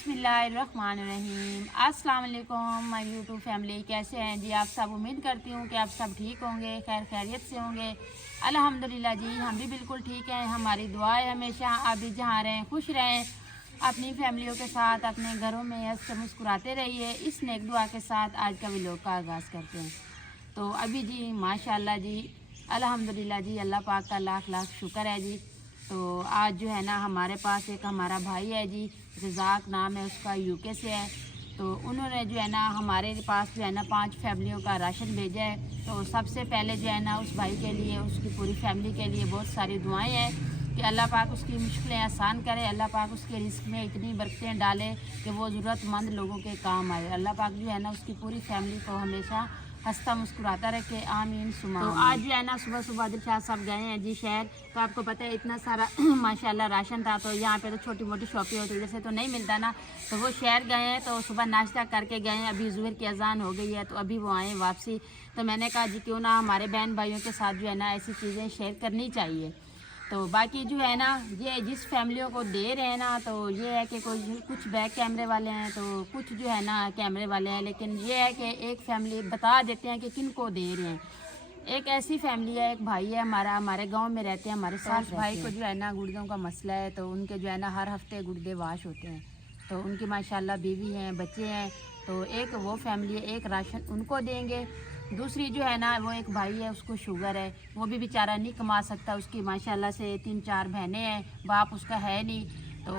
बिस्मिल्लाहिर्रहमानिर्रहीम। अस्सलाम वालेकुम माय यूट्यूब फैमिली, कैसे हैं जी आप सब। उम्मीद करती हूँ कि आप सब ठीक होंगे, खैर खैरियत से होंगे। अल्हम्दुलिल्लाह जी, हम भी बिल्कुल ठीक हैं। हमारी दुआ है हमेशा आप भी जहाँ रहें खुश रहें, अपनी फैमिलियों के साथ अपने घरों में हंस कर मुस्कुराते रहिए। इस नेक दुआ के साथ आज का व्लॉग का आगाज़ करते हैं। तो अभी जी माशाल्लाह जी, अल्हम्दुलिल्लाह जी, अल्लाह पाक का लाख लाख शुक्र है जी। तो आज जो है ना हमारे पास एक हमारा भाई है जी, रज़ाक नाम है उसका, यूके से है। तो उन्होंने जो है ना हमारे पास जो है ना 5 फैमिलियों का राशन भेजा है। तो सबसे पहले जो है ना उस भाई के लिए, उसकी पूरी फैमिली के लिए बहुत सारी दुआएं हैं कि अल्लाह पाक उसकी मुश्किलें आसान करे, अल्लाह पाक उसके रिस्क में इतनी बरकतें डाले कि वो ज़रूरतमंद लोगों के काम आए। अल्लाह पाक जो है ना उसकी पूरी फैमिली को हमेशा हंसता मुस्कुराता रखे, आमीन सुमा। तो आज जो है ना सुबह सुबह आदिल शाह साहब गए हैं जी शहर। तो आपको पता है इतना सारा माशाल्लाह राशन था, तो यहाँ पे तो छोटी मोटी शॉपें होती है, जैसे तो नहीं मिलता ना। तो वो शहर गए हैं, तो सुबह नाश्ता करके गए हैं। अभी ज़ुहर की अजान हो गई है, तो अभी वो आए वापसी। तो मैंने कहा जी क्यों ना हमारे बहन भाइयों के साथ जो है ना ऐसी चीज़ें शेयर करनी चाहिए। तो बाकी जो है ना ये जिस फैमिलियों को दे रहे हैं ना, तो ये है कि कोई कुछ बैक कैमरे वाले हैं, तो कुछ जो है ना कैमरे वाले हैं। लेकिन ये है कि एक फैमिली बता देते हैं कि किन को दे रहे हैं। एक ऐसी फैमिली है, एक भाई है हमारा, हमारे गांव में रहते हैं, हमारे साथ भाई को जो है ना गुर्दों का मसला है। तो उनके जो है ना हर हफ्ते गुर्दे वाश होते हैं। तो उनकी माशाल्लाह बीवी हैं, बच्चे हैं। तो एक वो फैमिली है, एक राशन उनको देंगे। दूसरी जो है ना वो एक भाई है, उसको शुगर है, वो भी बेचारा नहीं कमा सकता। उसकी माशाल्लाह से 3-4 बहनें हैं, बाप उसका है नहीं। तो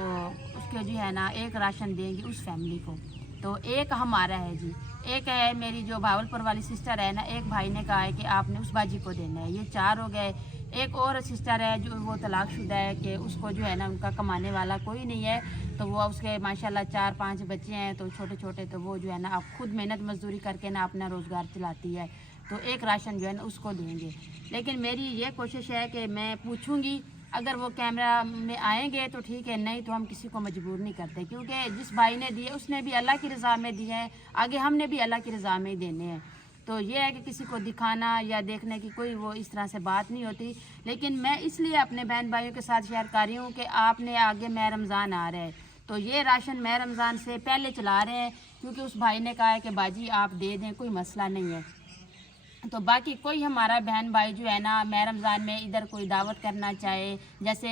उसके जो है ना एक राशन देंगे उस फैमिली को। तो एक हमारा है जी, एक है मेरी जो भावलपुर वाली सिस्टर है ना, एक भाई ने कहा है कि आपने उस बाजी को देना है। ये 4 हो गए। एक और सिस्टर है जो वो तलाकशुदा है, कि उसको जो है ना उनका कमाने वाला कोई नहीं है। तो वो उसके माशाल्लाह 4-5 बच्चे हैं, तो छोटे छोटे। तो वो जो है ना अब खुद मेहनत मजदूरी करके ना अपना रोज़गार चलाती है। तो एक राशन जो है ना उसको देंगे। लेकिन मेरी ये कोशिश है कि मैं पूछूंगी, अगर वो कैमरा में आएंगे तो ठीक है, नहीं तो हम किसी को मजबूर नहीं करते। क्योंकि जिस भाई ने दिए उसने भी अल्लाह की रज़ा में दिए हैं, आगे हमने भी अल्लाह की रज़ा में ही देने हैं। तो ये है कि किसी को दिखाना या देखने की कोई वो इस तरह से बात नहीं होती। लेकिन मैं इसलिए अपने बहन भाइयों के साथ शेयर कर रही हूँ कि आपने आगे मैं रमज़ान आ रहा है, तो ये राशन मैं रमज़ान से पहले चला रहे हैं। क्योंकि उस भाई ने कहा है कि बाजी आप दे दें, कोई मसला नहीं है। तो बाकी कोई हमारा बहन भाई जो है ना मैं रमज़ान में इधर कोई दावत करना चाहे, जैसे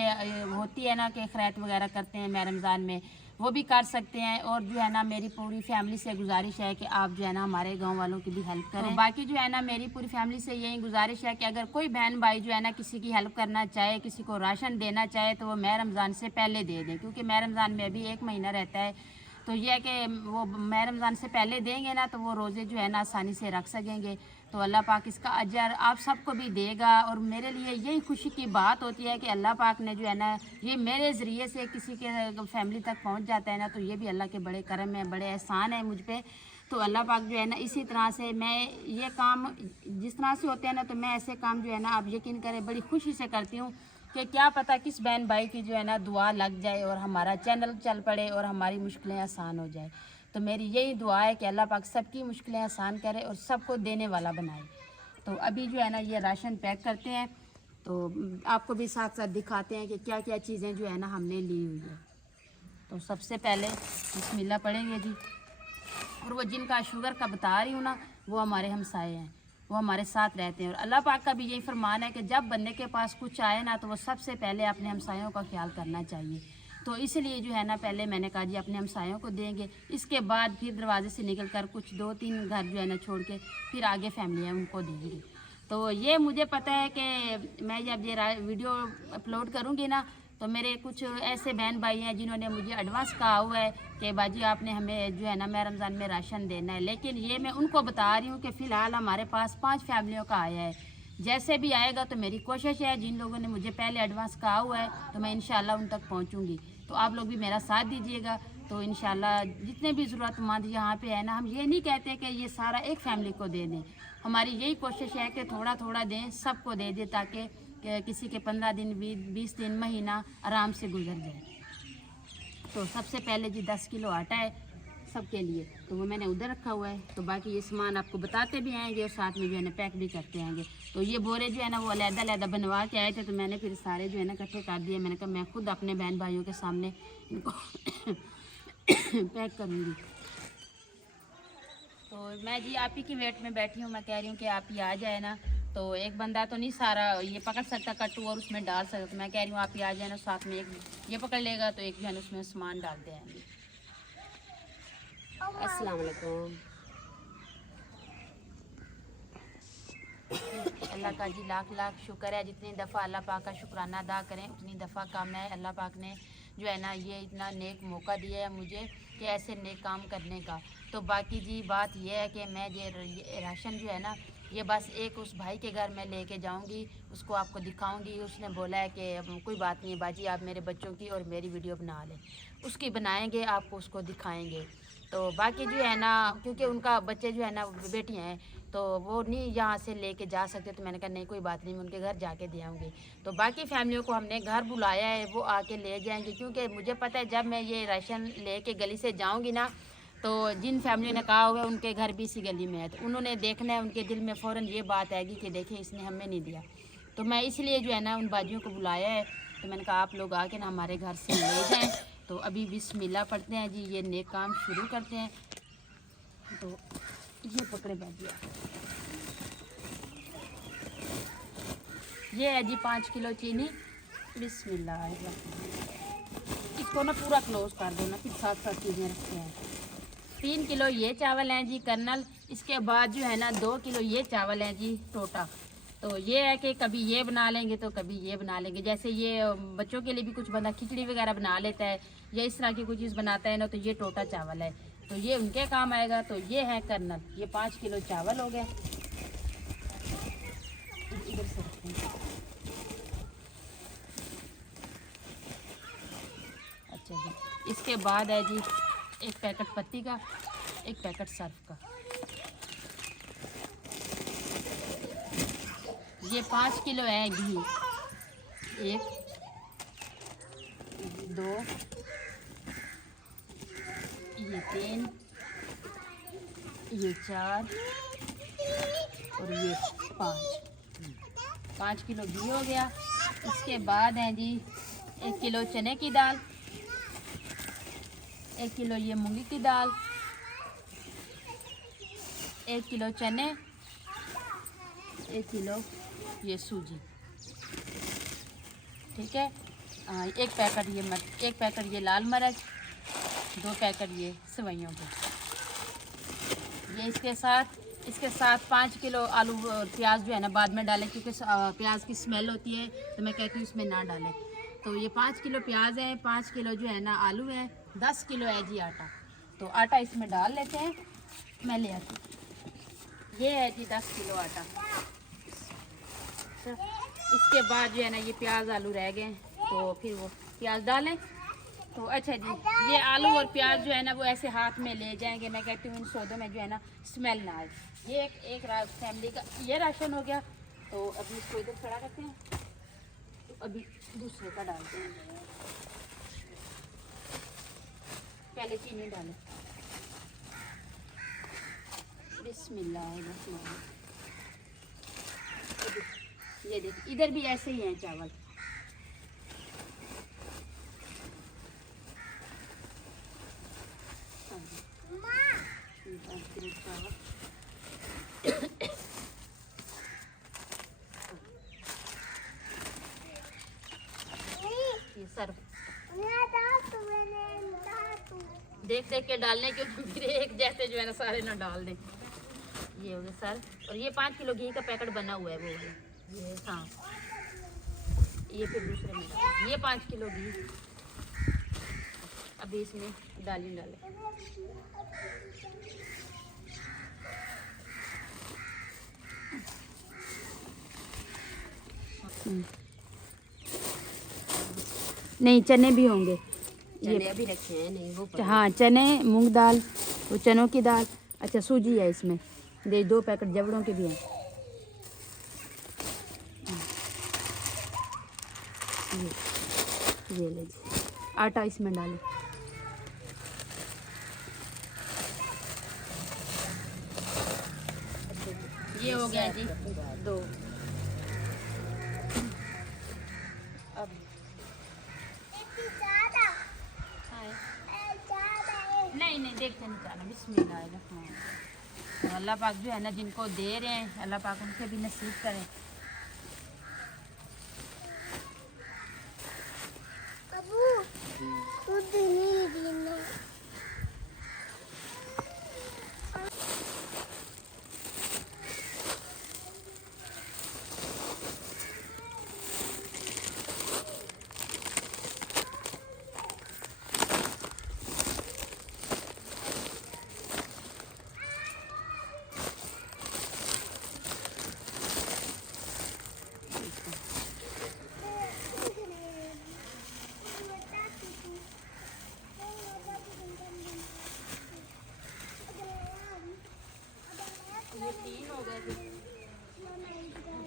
होती है ना कि खैरात वगैरह करते हैं मैं रमज़ान में, वो भी कर सकते हैं। और जो है ना मेरी पूरी फैमिली से गुजारिश है कि आप जो है ना हमारे गांव वालों की भी हेल्प करें। तो बाकी जो है ना मेरी पूरी फैमिली से यही गुजारिश है कि अगर कोई बहन भाई जो है ना किसी की हेल्प करना चाहे, किसी को राशन देना चाहे, तो वो मैं रमज़ान से पहले दे दें। क्योंकि मैं रमज़ान में अभी 1 महीना रहता है। तो ये है कि वो मैं रमज़ान से पहले देंगे ना, तो वो रोज़े जो है ना आसानी से रख सकेंगे। तो अल्लाह पाक इसका अजर आप सबको भी देगा। और मेरे लिए यही खुशी की बात होती है कि अल्लाह पाक ने जो है ना ये मेरे ज़रिए से किसी के फैमिली तक पहुंच जाता है ना, तो ये भी अल्लाह के बड़े करम है, बड़े एहसान है मुझ पे। तो अल्लाह पाक जो है ना इसी तरह से मैं ये काम जिस तरह से होते हैं ना, तो मैं ऐसे काम जो है ना आप यकीन करें बड़ी खुशी से करती हूँ कि क्या पता किस बहन भाई की जो है ना दुआ लग जाए और हमारा चैनल चल पड़े और हमारी मुश्किलें आसान हो जाए। तो मेरी यही दुआ है कि अल्लाह पाक सबकी मुश्किलें आसान करे और सबको देने वाला बनाए। तो अभी जो है ना ये राशन पैक करते हैं, तो आपको भी साथ साथ दिखाते हैं कि क्या क्या चीज़ें जो है ना हमने ली हुई है। तो सबसे पहले बिस्मिल्लाह पढ़ेंगे जी। और वो जिनका शुगर का बता रही हूँ ना, वो हमारे हमसाए हैं, वो हमारे साथ रहते हैं। और अल्लाह पाक का भी यही फरमान है कि जब बंदे के पास कुछ आए ना, तो वो सबसे पहले अपने हमसायों का ख्याल करना चाहिए। तो इसलिए जो है ना पहले मैंने कहा जी अपने हमसायों को देंगे, इसके बाद फिर दरवाजे से निकल कर कुछ 2-3 घर जो है ना छोड़ के फिर आगे फैमिली है उनको देंगे। तो ये मुझे पता है कि मैं जब ये वीडियो अपलोड करूँगी ना, तो मेरे कुछ ऐसे बहन भाई हैं जिन्होंने मुझे एडवांस कहा हुआ है कि बाजी आपने हमें जो है ना मैं रमज़ान में राशन देना है। लेकिन ये मैं उनको बता रही हूँ कि फ़िलहाल हमारे पास 5 फैमिलियों का आया है। जैसे भी आएगा तो मेरी कोशिश है, जिन लोगों ने मुझे पहले एडवांस कहा हुआ है तो मैं इंशाल्लाह उन तक पहुँचूँगी। तो आप लोग भी मेरा साथ दीजिएगा। तो इंशाल्लाह जितने भी ज़रूरतमंद यहाँ पे है ना, हम ये नहीं कहते कि ये सारा एक फैमिली को दे दें। हमारी यही कोशिश है कि थोड़ा थोड़ा दें, सबको दे दें, ताकि किसी के 15 दिन 20 दिन महीना आराम से गुजर जाए। तो सबसे पहले जी 10 किलो आटा है सबके लिए, तो वो मैंने उधर रखा हुआ है। तो बाकी ये सामान आपको बताते भी आएंगे और साथ में जो है ना पैक भी करते आएंगे। तो ये बोरे जो है ना वो अलग-अलग बनवा के आए थे, तो मैंने फिर सारे जो है ना इकट्ठे कर दिए। मैंने कहा मैं खुद अपने बहन भाइयों के सामने इनको पैक करूँगी। तो मैं जी आप ही की वेट में बैठी हूँ। मैं कह रही हूँ कि आप ही आ जाए ना, तो एक बंदा तो नहीं सारा ये पकड़ सकता कट्टू और उसमें डाल सकता। तो मैं कह रही हूँ आप ही आ जाए ना, साथ में एक ये पकड़ लेगा तो एक जो है ना उसमें सामान डालते हैं। अस्सलाम वालेकुम। अल्लाह का जी लाख लाख शुक्र है। जितनी दफ़ा अल्लाह पाक का शुक्राना अदा करें उतनी दफ़ा कम है। अल्लाह पाक ने जो है ना ये इतना नेक मौका दिया है मुझे कि ऐसे नेक काम करने का। तो बाकी जी बात ये है कि मैं ये राशन जो है ना ये बस एक उस भाई के घर में लेके जाऊंगी, उसको आपको दिखाऊंगी। उसने बोला है कि कोई बात नहीं बाजी, आप मेरे बच्चों की और मेरी वीडियो बना लें, उसकी बनाएंगे, आपको उसको दिखाएंगे। तो बाकी जो है ना क्योंकि उनका बच्चे जो है ना बेटियाँ हैं तो वो नहीं यहाँ से लेके जा सकते, तो मैंने कहा नहीं कोई बात नहीं, मैं उनके घर जाके दे आऊँगी। तो बाकी फैमिलियों को हमने घर बुलाया है, वो आके ले जाएंगे, क्योंकि मुझे पता है जब मैं ये राशन लेके गली से जाऊँगी ना तो जिन फैमिली ने कहा हुआ है उनके घर भी इसी गली में है, तो उन्होंने देखना है, उनके दिल में फ़ौरन ये बात आएगी कि देखिए इसने हमें नहीं दिया। तो मैं इसलिए जो है ना उन बाजियों को बुलाया है। तो मैंने कहा आप लोग आके ना हमारे घर से ले जाएँ। तो अभी बिस्मिल्लाह पढ़ते हैं जी, ये नेक काम शुरू करते हैं। तो ये पकड़े बाजिया, ये है जी 5 किलो चीनी। बिस्मिल्लाह, इसको ना पूरा क्लोज कर दो ना, फिर साथ साथ चीज़ें रखते हैं। 3 किलो ये चावल हैं जी कर्नल। इसके बाद जो है ना 2 किलो ये चावल हैं जी टोटा। तो ये है कि कभी ये बना लेंगे तो कभी ये बना लेंगे। जैसे ये बच्चों के लिए भी कुछ बंदा खिचड़ी वगैरह बना लेता है या इस तरह की कोई चीज़ बनाता है ना, तो ये टोटा चावल है, तो ये उनके काम आएगा। तो ये है कर्नल, ये 5 किलो चावल हो गए। इधर से रखते हैं। अच्छा जी, इसके बाद है जी एक पैकेट पत्ती का, एक पैकेट सर्फ का। ये 5 किलो है घी। 1 2 ये 3 ये 4 और ये 5 किलो घी हो गया। इसके बाद है जी 1 किलो चने की दाल, 1 किलो ये मूंगी की दाल, 1 किलो चने, 1 किलो ये सूजी, ठीक है। एक पैकेट ये लाल मिर्च, 2 पैकेट ये सेवइयों के। ये इसके साथ 5 किलो आलू और प्याज जो है ना बाद में डालें, क्योंकि प्याज की स्मेल होती है, तो मैं कहती हूँ इसमें ना डालें। तो ये 5 किलो प्याज है, 5 किलो जो है ना आलू है, 10 किलो है जी आटा। तो आटा इसमें डाल लेते हैं, मैं ले आती हूँ। ये है जी 10 किलो आटा। इसके बाद जो है ना ये प्याज आलू रह गए, तो फिर वो प्याज डालें। तो अच्छा जी, ये आलू और प्याज जो है ना वो ऐसे हाथ में ले जाएंगे। मैं कहती हूँ इन सौदों में जो है ना स्मेल ना आए। ये एक फैमिली का ये राशन हो गया। तो अभी इसको इधर खड़ा करते हैं, तो अभी दूसरे का डालते हैं। पहले चीनी डालें। बिस्मिल्लाह। ये देखिए इधर भी ऐसे ही हैं चावल। ये सर्फ देख देख के डालने के, फिर एक जैसे जो है ना सारे ना डाल दें। ये हो गया सर्फ। और ये 5 किलो घी का पैकेट बना हुआ है वो ये, हाँ ये फिर दूसरे में ये 5 किलो घी अभी इसमें डालें। नहीं चने भी होंगे, चने अभी रखे हैं नहीं वो हाँ चने मूंग दाल, वो चनों की दाल। अच्छा सूजी है इसमें, ये 2 पैकेट जवड़ों के भी हैं। ये ले आटा इसमें डालें। ये हो गया जी 2। अब नहीं नहीं देखते नहीं जाना। बिस्मिल्लाह। तो अल्लाह पाक जो है ना जिनको दे रहे हैं अल्लाह पाक उनके भी नसीब करें। ये 3 हो गए थे।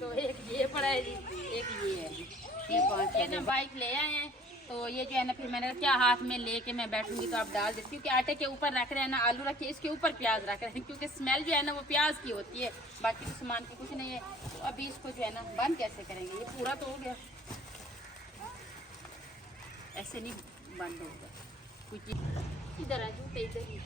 तो एक ये पड़ा है जी, एक ये है जी। ये 5 ये ना बाइक ले आए हैं तो ये जो है ना फिर मैंने कहा क्या हाथ में लेके मैं बैठूंगी तो आप डाल देती, क्योंकि आटे के ऊपर रख रहे हैं ना, आलू रखे इसके ऊपर प्याज रख रहे हैं, क्योंकि स्मेल जो है ना वो प्याज की होती है, बाकी तो सामान की कुछ नहीं है। तो अभी इसको जो है ना बंद कैसे करेंगे, ये पूरा तो हो गया, ऐसे नहीं बंद होगा कुछ। इधर आ जूते इधर ही।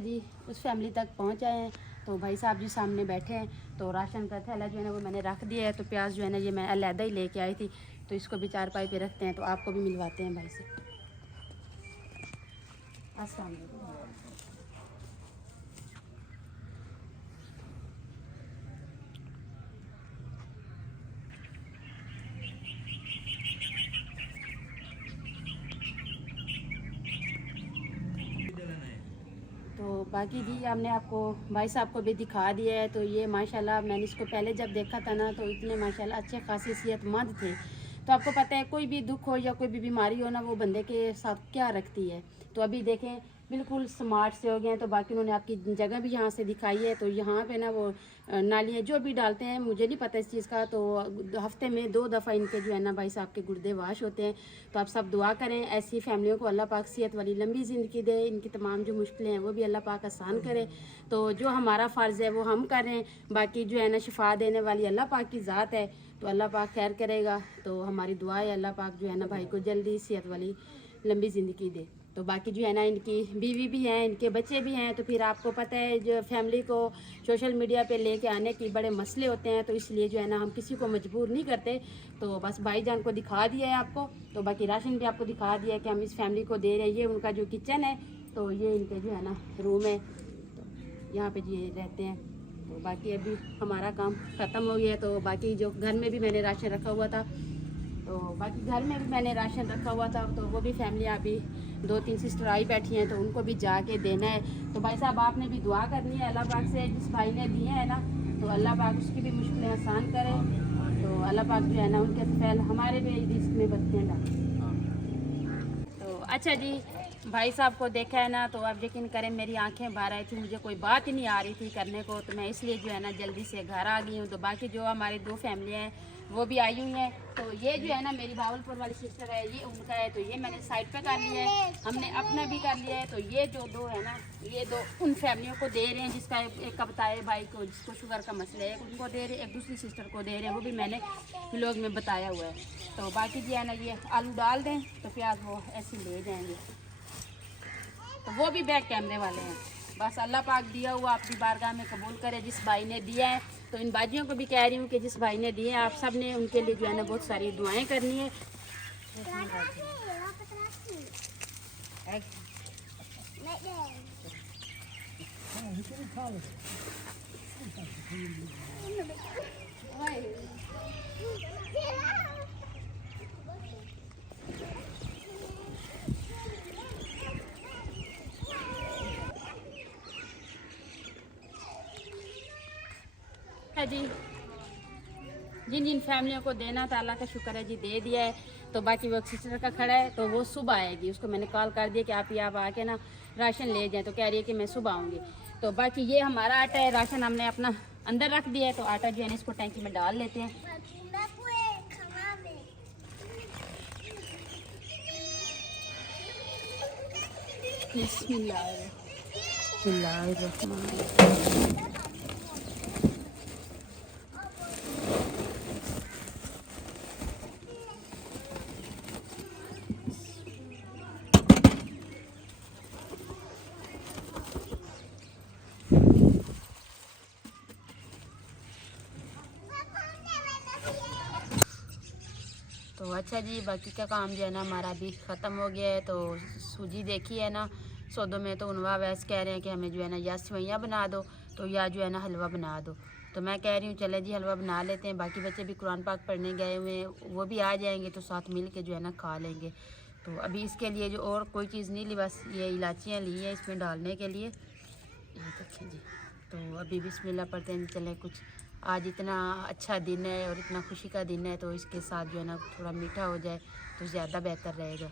जी उस फैमिली तक पहुंच आए हैं। तो भाई साहब जी सामने बैठे हैं, तो राशन का थैला जो है ना वो मैंने रख दिया है। तो प्याज जो है ना ये मैं अलहदा ही लेके आई थी, तो इसको भी चारपाई पे रखते हैं, तो आपको भी मिलवाते हैं भाई से। अस्सलाम वालेकुम। तो बाकी जी हमने आपको भाई साहब को भी दिखा दिया है। तो ये माशाल्लाह मैंने इसको पहले जब देखा था ना तो इतने माशाल्लाह अच्छे खासी सेहतमंद थे। तो आपको पता है कोई भी दुख हो या कोई भी बीमारी हो ना वो बंदे के साथ क्या रखती है। तो अभी देखें बिल्कुल स्मार्ट से हो गए हैं। तो बाकी उन्होंने आपकी जगह भी यहाँ से दिखाई है। तो यहाँ पे ना वो नालियाँ जो भी डालते हैं, मुझे नहीं पता इस चीज़ का, तो हफ्ते में 2 दफ़ा इनके जो है ना भाई साहब के गुर्दे वाश होते हैं। तो आप सब दुआ करें ऐसी फैमिलियों को अल्लाह पाक सेहत वाली लंबी ज़िंदगी दे, इनकी तमाम जो मुश्किलें हैं वो भी अल्लाह पाक आसान करे। तो जो हमारा फ़र्ज़ है वो हम करें, बाकी जो है ना शिफा देने वाली अल्लाह पाक की ज़ात है, तो अल्लाह पाक खैर करेगा। तो हमारी दुआ है अल्लाह पाक जो है ना भाई को जल्दी सेहत वाली लंबी ज़िंदगी दे। तो बाकी जो है ना इनकी बीवी भी हैं, इनके बच्चे भी हैं। तो फिर आपको पता है जो फैमिली को सोशल मीडिया पे लेके आने की बड़े मसले होते हैं, तो इसलिए जो है ना हम किसी को मजबूर नहीं करते। तो बस भाईजान को दिखा दिया है आपको, तो बाकी राशन भी आपको दिखा दिया है कि हम इस फैमिली को दे रहे हैं। ये उनका जो किचन है, तो ये इनके जो है ना रूम है, तो यहाँ पे ये रहते हैं। तो बाकी अभी हमारा काम ख़त्म हो गया है। तो बाकी जो घर में भी मैंने राशन रखा हुआ था, तो बाकी घर में भी मैंने राशन रखा हुआ था, तो वो भी फैमिली अभी 2-3 सिस्टर आई बैठी हैं, तो उनको भी जाके देना है। तो भाई साहब आपने भी दुआ करनी है अल्लाह पाक से, जिस भाई ने दिए हैं ना तो अल्लाह पाक उसकी भी मुश्किलें आसान करे। तो अल्लाह पाक जो है ना उनके फैल हमारे भी रिस्क में बचते डालें। तो अच्छा जी भाई साहब को देखा है ना, तो आप यकीन करें मेरी आंखें बाहर आई थी, मुझे कोई बात ही नहीं आ रही थी करने को, तो मैं इसलिए जो है ना जल्दी से घर आ गई हूँ। तो बाकी जो हमारी 2 फैमिलियाँ हैं वो भी आई हुई हैं। तो ये जो है ना मेरी भावलपुर वाली सिस्टर है, ये उनका है, तो ये मैंने साइड पे कर लिया है, हमने अपना भी कर लिया है। तो ये जो 2 है ना, ये 2 उन फैमिलियों को दे रहे हैं, जिसका एक का बताए भाई को जिसको शुगर का मसला है, उनको दे रहे हैं, एक दूसरी सिस्टर को दे रहे हैं, वो भी मैंने व्लॉग में बताया हुआ है। तो बाकी जो है ना ये आलू डाल दें तो प्याज वो ऐसे ले जाएंगे, तो वो भी बैक कैमरे वाले हैं। बस अल्लाह पाक दिया हुआ आपकी बारगाह में कबूल करे, जिस भाई ने दिया है। तो इन बाजियों को भी कह रही हूँ कि जिस भाई ने दिए हैं आप सब ने उनके लिए जो है ना बहुत सारी दुआएं करनी है। है जी, जिन जिन फैमिलियों को देना था अल्लाह का शुक्र है जी दे दिया है। तो बाकी वो सिस्टर का खड़ा है तो वो सुबह आएगी, उसको मैंने कॉल कर दिया कि आप आके ना राशन ले जाएं, तो कह रही है कि मैं सुबह आऊँगी। तो बाकी ये हमारा आटा है, राशन हमने अपना अंदर रख दिया है, तो आटा जो है ना इसको टैंकी में डाल लेते हैं। तो अच्छा जी, बाकी का काम जो है ना हमारा अभी ख़त्म हो गया है। तो सूजी देखी है ना सौदों में, तो उनवा वैसे कह रहे हैं कि हमें जो है ना या सेवइयाँ बना दो तो या जो है ना हलवा बना दो। तो मैं कह रही हूँ चले जी हलवा बना लेते हैं। बाकी बच्चे भी कुरान पाक पढ़ने गए हुए हैं, वो भी आ जाएंगे तो साथ मिल के जो है ना खा लेंगे। तो अभी इसके लिए जो और कोई चीज़ नहीं ली, बस ये इलायचियाँ ली हैं इसमें डालने के लिए। ये देखें जी, तो अभी बिस्मिल्लाह पढ़ते हैं। चले कुछ आज इतना अच्छा दिन है और इतना खुशी का दिन है, तो इसके साथ जो है ना थोड़ा मीठा हो जाए तो ज़्यादा बेहतर रहेगा।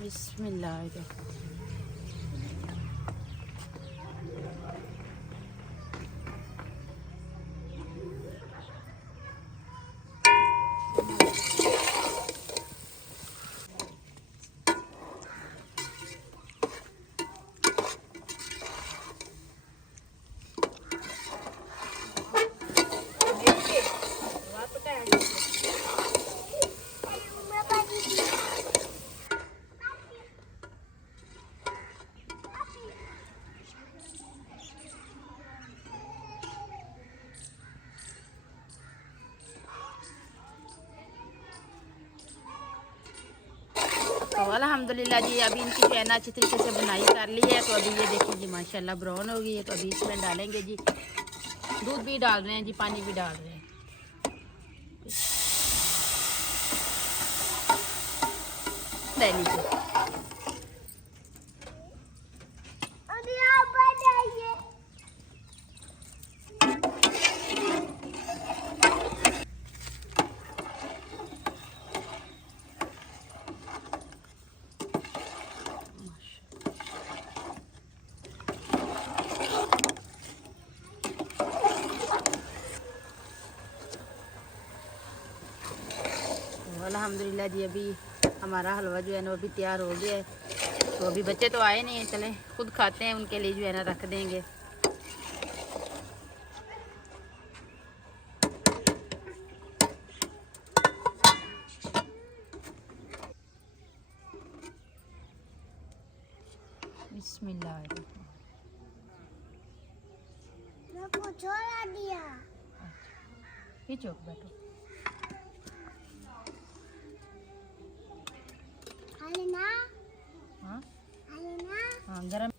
बिस्मिल्लाह। तो अल्हम्दुलिल्लाह जी अभी इनकी जो है ना अच्छी तरीके से बुनाई कर ली है। तो अभी ये देखिए जी माशाल्लाह ब्राउन हो गई है। तो अभी इसमें डालेंगे जी, दूध भी डाल रहे हैं जी, पानी भी डाल रहे हैं। ले लीजिए। अल्हम्दुलिल्लाह जी अभी हमारा हलवा जो है ना वो भी तैयार हो गया है। तो अभी बच्चे तो आए नहीं हैं, चलें खुद खाते हैं, उनके लिए जो है ना रख देंगे। बिस्मिल्लाह। ये चौक बैठो। हाँ हाँ गरम।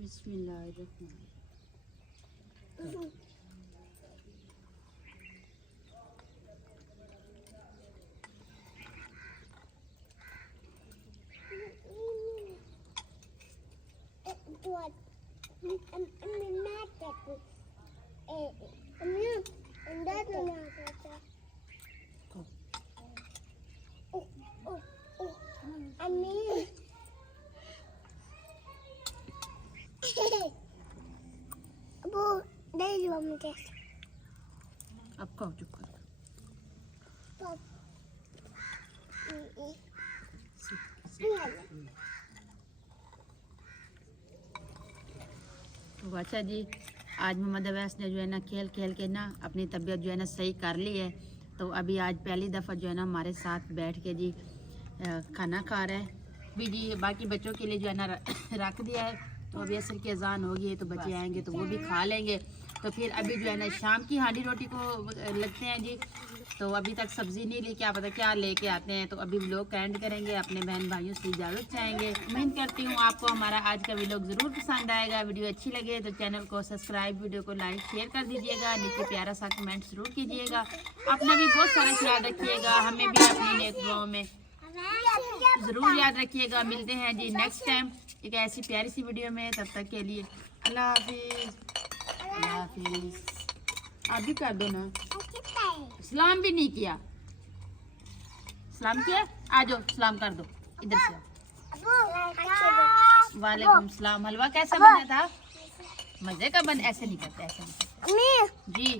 बिस्मिल्लाहिर्रहमानिर्रहीम। अब खाओ चुप कर। तो अच्छा जी, आज मोहम्मद अवैस ने जो है ना खेल खेल के ना अपनी तबीयत जो है ना सही कर ली है। तो अभी आज पहली दफ़ा जो है ना हमारे साथ बैठ के जी खाना खा रहा है भी जी। बाकी बच्चों के लिए जो है ना रख दिया है। तो अभी असर की अजान होगी तो बच्चे आएंगे तो वो भी खा लेंगे। तो फिर अभी जो है ना शाम की हांडी रोटी को लगते हैं जी। तो अभी तक सब्ज़ी नहीं ली, क्या पता क्या लेके आते हैं। तो अभी व्लॉग का एंड करेंगे, अपने बहन भाइयों से इजाज़त चाहेंगे। उम्मीद करती हूँ आपको हमारा आज का व्लॉग ज़रूर पसंद आएगा। वीडियो अच्छी लगे तो चैनल को सब्सक्राइब, वीडियो को लाइक शेयर कर दीजिएगा। नीचे प्यारा सा कमेंट ज़रूर कीजिएगा। अपना भी बहुत सारा ख्याल रखिएगा, हमें भी अपनी नेक दुआओं में ज़रूर याद रखिएगा। मिलते हैं जी नेक्स्ट टाइम एक ऐसी प्यारी सी वीडियो में। तब तक के लिए अल्लाह हाफिज़। अल्लाह हाफिज़। आप भी कर दो ना, सलाम भी नहीं किया। सलाम किया, आ जाओ सलाम कर दो इधर से। वालेकुम सलाम। हलवा कैसा बना था? मजे का बन, ऐसे नहीं करते, ऐसे नहीं करते जी।